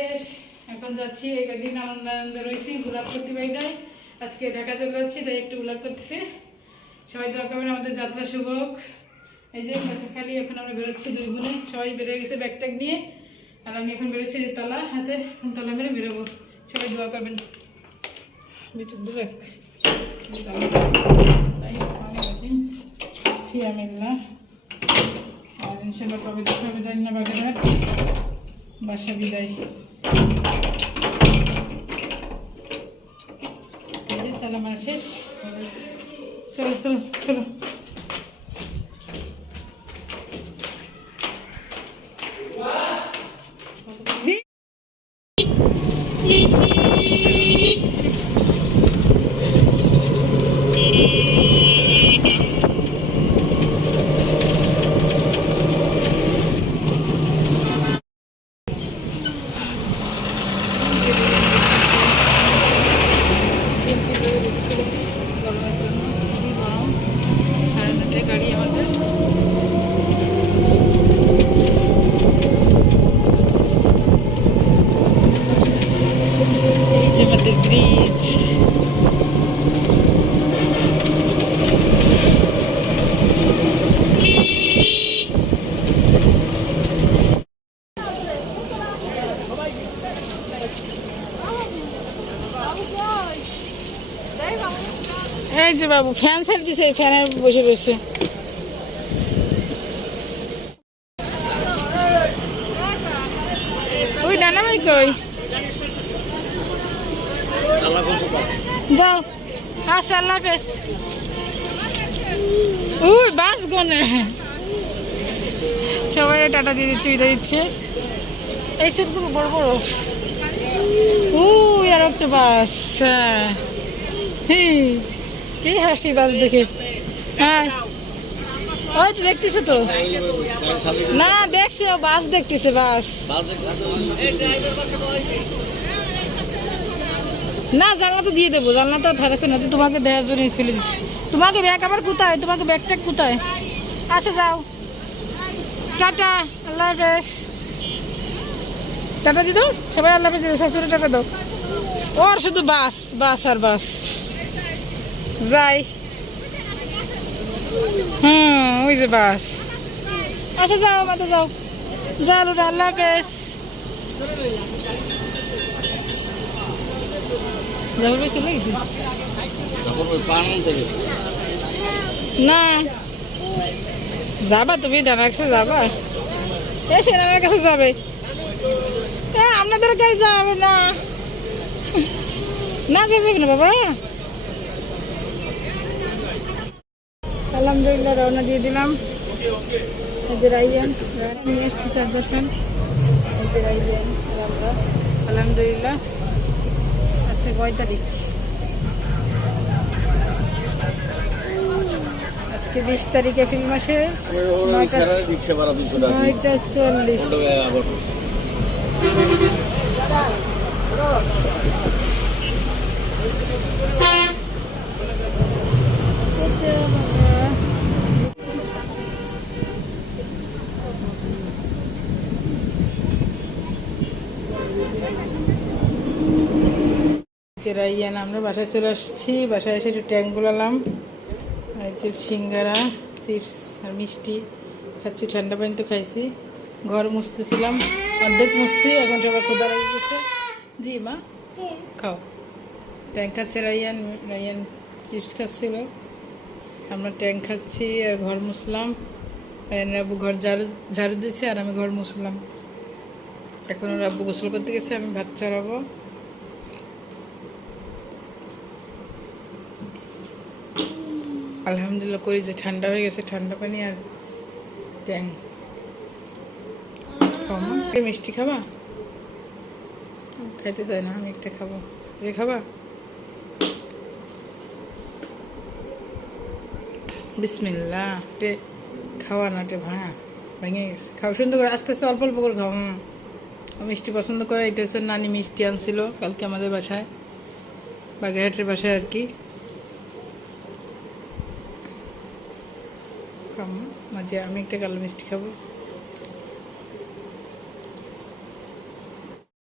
বেশ, এখন যাচ্ছি। এই কদিন আনন্দ রয়েছি ব্লগ করতে বাড়িটায়। আজকে ঢাকা চলে যাচ্ছি, তাই একটু ব্লগ করতেছি। সবাই দোয়া করবেন আমাদের যাত্রা শুভ হোক। এই যে খালি এখন আমরা বেরোচ্ছি দুই বোনে, সবাই বেরোয় গেছে ব্যাগ ট্যাগ নিয়ে, আর আমি এখন বেরোচ্ছি যে তালা হাতে, তালা মেরে বেরোবো। সবাই দোয়া করবেন। ভিতর দূরে ফিয়ামিল্লাহ। আর ইনশাল্লাহ কবে দেখা হবে জানি না। বাগেরহাট বাসা বিদায়। তালা মারা শেষ। চলো চলো চলো। গাড়ি আমাদের এই যে আমাদের ব্রিজ। এই যে বাবু ফ্যান সেট দিছে, ফ্যানে বসে রয়েছে। ওই ডানা ভাই কই যাও। আচ্ছা আল্লাহ হাফেজ। ওই বাস গনে সবাই টাটা দিয়ে দিচ্ছে, বিদায় দিচ্ছে। এই সেটগুলো বড় বড়। ওই আর একটা বাস। হ্যাঁ কি হাসি বাস দেখে। হ্যাঁ ওই তো দেখতেছে তো। না দেখছি, ও বাস দেখতেছে। বাস না, জানলা তো দিয়ে দেবো। জানলা তো থাকবে না, তোমাকে দেওয়ার জন্য ফেলে দিচ্ছি। তোমাকে ব্যাগ আবার কোথায়? তোমাকে ব্যাগ ট্যাগ কোথায়? আচ্ছা যাও, টাটা, আল্লাহ হাফেজ। টাটা দিয়ে দাও সবাই, আল্লাহ হাফেজ। শাশুড়ি টাটা দাও। ওর শুধু বাস বাস আর বাস যাই। ওই যে বাস। আচ্ছা যাও মাথা যাও, যাও আল্লাহ হাফেজ। চলে গেছি না, যাবা তুমি ডানার কাছে যাবা? এ সেনার কাছে যাবে, আপনাদের কাছে যাবে না? না যাবে না বাবা। আলহামদুলিল্লাহ রওনা দিয়ে দিলাম। নিয়ে এসছি 4 ফ্যান। আলহামদুলিল্লাহ আজকে 5 তারিখ, আজকে 20 তারিখ এপ্রিল মাসে 9:40। রাইয়ান আমরা বাসায় চলে আসছি। বাসায় এসে একটু ট্যাঙ্ক গোলালাম, যে সিঙ্গারা চিপস আর মিষ্টি খাচ্ছি। ঠান্ডা পানি তো খাইছি। ঘর মুছতেছিলাম, অর্ধেক মুছছি। এখন সবাই ক্ষুধা লেগে গেছে। জি মা খাও। ট্যাঙ্ক খাচ্ছে রাইয়ান, রাইয়ান চিপস খাচ্ছিল, আমরা ট্যাঙ্ক খাচ্ছি আর ঘর মুছলাম। রাব্বু ঘর ঝাড়ু দিচ্ছে আর আমি ঘর মুছলাম। এখন রাব্বু গোসল করতে গেছে, আমি ভাত চড়াবো। আলহামদুলিল্লাহ করি যে ঠান্ডা হয়ে গেছে, ঠান্ডা পানি আর ট্যাং। মিষ্টি খাবা? খাইতে চাই না, আমি একটা খাবো। রে খাবা? বিসমিল্লাহ। টে খাওয়া না, টে ভেঙে গেছে। খাও সুন্দর করে, আস্তে আস্তে অল্প অল্প করে খাও। মিষ্টি পছন্দ করে। এটা হচ্ছে নানি মিষ্টি আনছিল কালকে আমাদের বাসায়, বাগেরহাটের বাসায় আর কি। মাঝে আমি একটা কালো মিষ্টি খাবো।